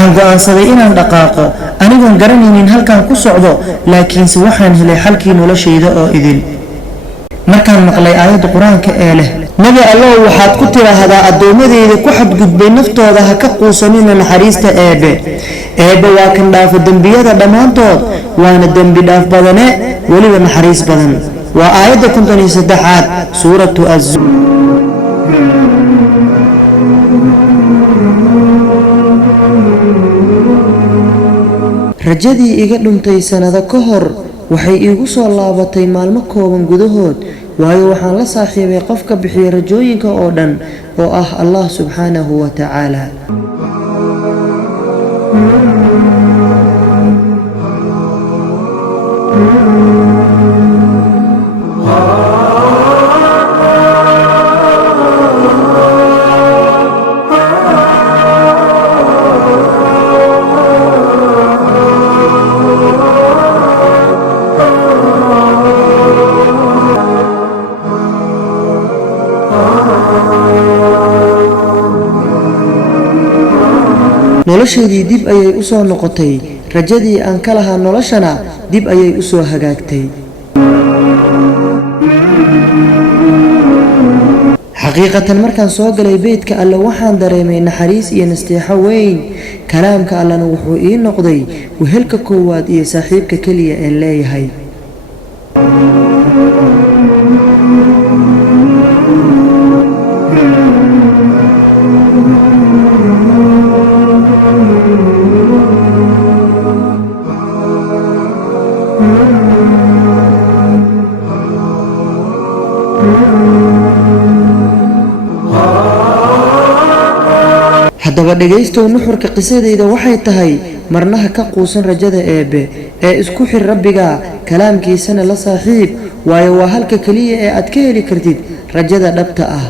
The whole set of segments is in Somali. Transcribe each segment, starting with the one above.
waxaan go'aansaday inaan dhaqaaqo anigoon garanaynin halkaan ku socdo laakiinse waxaan helay xalkii noloshayda oo idin markaan maqlay aayadda qur-aanka ee leh nabi allow waxaad ku tiraahdaa addoommadeyda ku xadgudbay naftooda ha ka quusanina naxariista eebbe waa kan dhaafa dembiyada dhammaantood waana dembi dhaaf badane weliba naxariis badan waa aayadda 53aad suuratu rajadii iga dhuntay sanado ka hor waxay iigu soo laabatay maalmo kooban gudahood waayo waxaan la saaxiibay qof ka bixiya rajooyinka oo dhan oo ah Allah subxaanahu wa ta'ala noloshaydii dib ayay u soo noqotay rajadii aan ka lahaa noloshana dib ayay u soo hagaagtay xaqiiqatan markaan soo galay beedka alle waxaan dareemay naxariis iyo nasteexo weyn kalaamka allana wuxuu ii noqday wehelka koowaad iyo saaxiibka kaliya ee leeyahay haddaba dhagaystow nuxurka qisadayda waxay tahay marnaha ka quusan rajada eebbe ee isku xir rabbiga kalaamkiisana la saaxiib waayo waa halka kaliya ee aad ka heli kartid rajada dhabta ah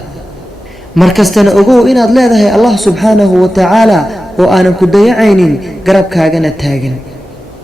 markastana ogow inaad leedahay Allah subxaanahu wa ta'ala oo aanan ku dayacaynin garabkaagana taagan